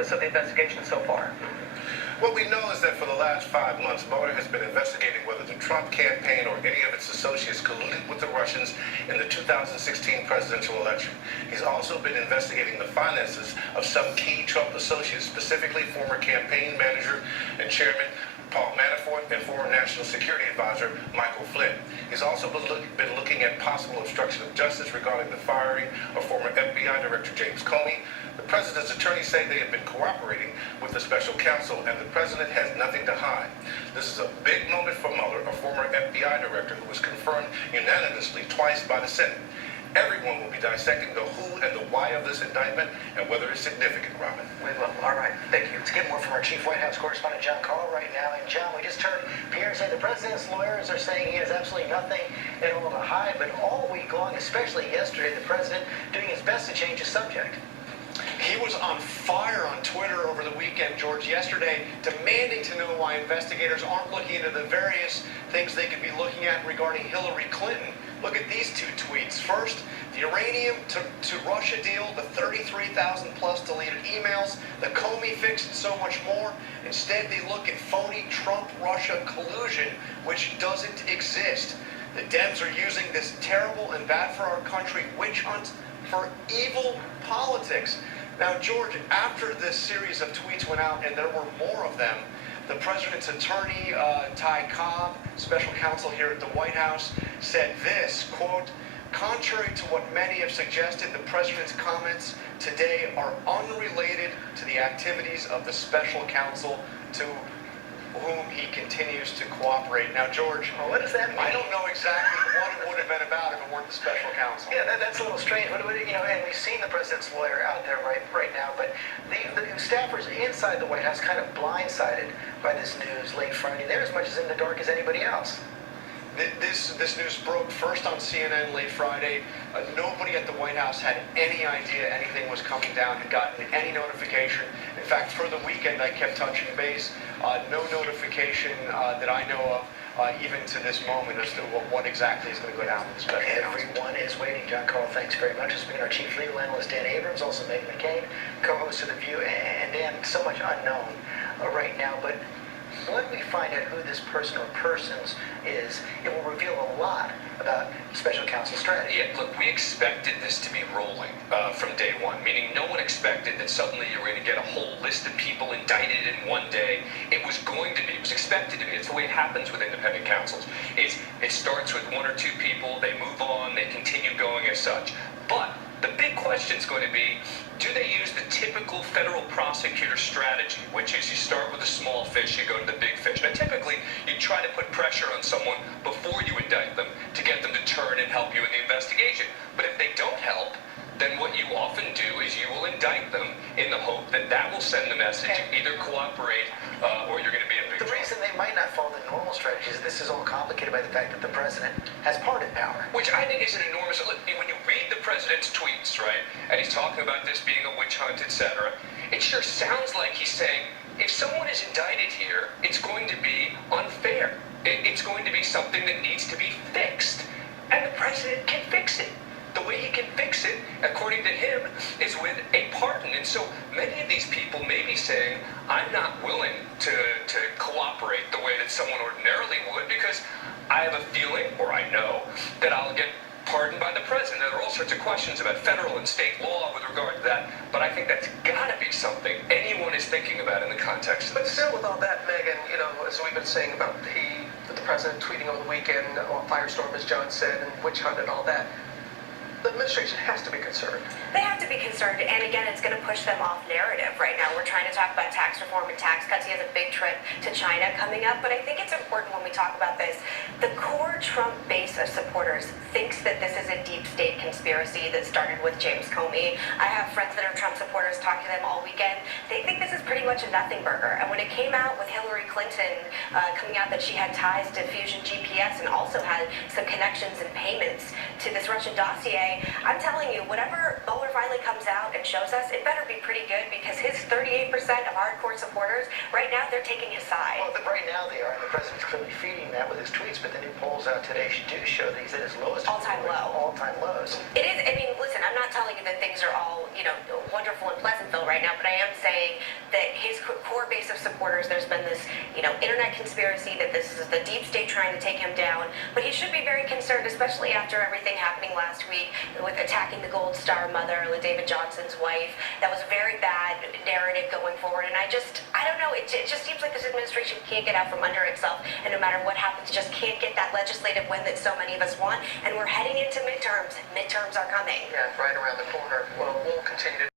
focus of the investigation so far? What we know is that for the last 5 months, Mueller has been investigating whether the Trump campaign or any of its associates colluded with the Russians in the 2016 presidential election. He's also been investigating the finances of some key Trump associates, specifically former campaign manager and chairman Paul Manafort and former National Security Advisor Michael Flynn. He's also been looking at possible obstruction of justice regarding the firing of former FBI Director James Comey. The president's attorneys say they have been cooperating with the special counsel, and the president has nothing to hide. This is a big moment for Mueller, a former FBI director who was confirmed unanimously twice by the Senate. Everyone will be dissecting the who and the why of this indictment and whether it's significant, Robin. We will. All right. Thank you. Let's get more from our chief White House correspondent, John Carl, right now. And John, we just heard Pierre say the president's lawyers are saying he has absolutely nothing at all to hide, but all week long, especially yesterday, the president doing his best to change the subject. He was on fire on Twitter over the weekend, George, yesterday, demanding to know why investigators aren't looking into the various things they could be looking at regarding Hillary Clinton. Look at these two tweets. First, the uranium to Russia deal, the 33,000 plus deleted emails, the Comey fix, and so much more. Instead, they look at phony Trump-Russia collusion, which doesn't exist. The Dems are using this terrible and bad for our country witch hunt for evil politics. Now, George, after this series of tweets went out, and there were more of them, the president's attorney, Ty Cobb, special counsel here at the White House, said this, quote, "Contrary to what many have suggested, the president's comments today are unrelated to the activities of the special counsel to whom he continues to cooperate." Now, George, well, what does that mean? I don't know exactly what it would have been about if it weren't the special counsel. Yeah, that's a little strange. But, you know, and we've seen the president's lawyer out there right now, but the staffers inside the White House kind of blindsided by this news late Friday. They're as much as in the dark as anybody else. This news broke first on CNN late Friday. Nobody at the White House had any idea anything was coming down, had gotten any notification. In fact, for the weekend, I kept touching base. No notification that I know of, even to this moment, as to what exactly is going to go down with the special counsel. Everyone is waiting. John Carl, thanks very much. It's been our chief legal analyst, Dan Abrams, also Meghan McCain, co-host of The View. And Dan, so much unknown right now, but when we find out who this person or persons is, it will reveal a lot about special counsel strategy. Yeah, look, we expected this to be rolling from day one, meaning no one expected that suddenly you were going to get a whole list of people indicted in one day. It was going to be, it was expected to be. It's the way it happens with independent counsels. It starts with one or two people, they move on, they continue going as such. But the big question is going to be, do they use the typical federal prosecutor strategy, which is you start with a small fish, you go to the big fish. Now, typically, you try to put pressure on someone before you indict them to get them to turn and help you in the investigation. But if they don't help, then what you often do is you will indict them in the hope that that will send the message, either cooperate or you're going to be in big trouble. The reason they might not follow the normal strategy is this is all complicated by the fact that the president has pardon power. Which I think is an enormous... When you read the president's tweets, right, and he's talking about this being a witch hunt, etc., it sure sounds like he's saying, if someone is indicted here, it's going to be unfair. It's going to be something that needs to be fixed. And the president can fix it. The way he can fix it, according to him, is with a pardon. And so many of these people may be saying, I'm not willing to cooperate the way that someone ordinarily would because I have a feeling, or I know, that I'll get pardoned by the president. There are all sorts of questions about federal and state law with regard to that, but I think that's got to be something anyone is thinking about in the context of this. But still, with all that, Meghan, you know, as we've been saying about the president tweeting over the weekend, firestorm, as John said, and witch hunt and all that, the administration has to be concerned. They have to be concerned, and again, it's going to push them off narrative. Right now, we're trying to talk about tax reform and tax cuts. He has a big trip to China coming up, but I think it's important when we talk about this. The core Trump base of supporters thinks that this is a deep state conspiracy that started with James Comey. I have friends that are Trump supporters, talk to them all weekend. They think this is pretty much an nothing burger. And when it came out with Hillary Clinton coming out that she had ties to Fusion GPS and also had some connections and payments to this Russian dossier, I'm telling you, whatever Mueller finally comes out and shows us, it better be pretty good, because his 38% of hardcore supporters, right now, they're taking his side. Well, right now they are, and the president's clearly feeding that with his tweets, but the new polls out today do show that he's at his lowest. All-time low. All-time lows. It is, I mean, listen, I'm not telling you that things are all, wonderful in Pleasantville right now, but I am saying that his core base of supporters, there's been this, internet conspiracy that this is the deep state trying to take him down, but he should be very concerned, especially after everything happening last week with attacking the Gold Star mother, David Johnson's wife. That was a very bad narrative going forward, and I don't know, it just seems like this administration can't get out from under itself, and no matter what happens, just can't get that legislative win that so many of us want, and we're heading into midterms. Midterms are coming. Yeah, right around the corner. Well, we'll continue to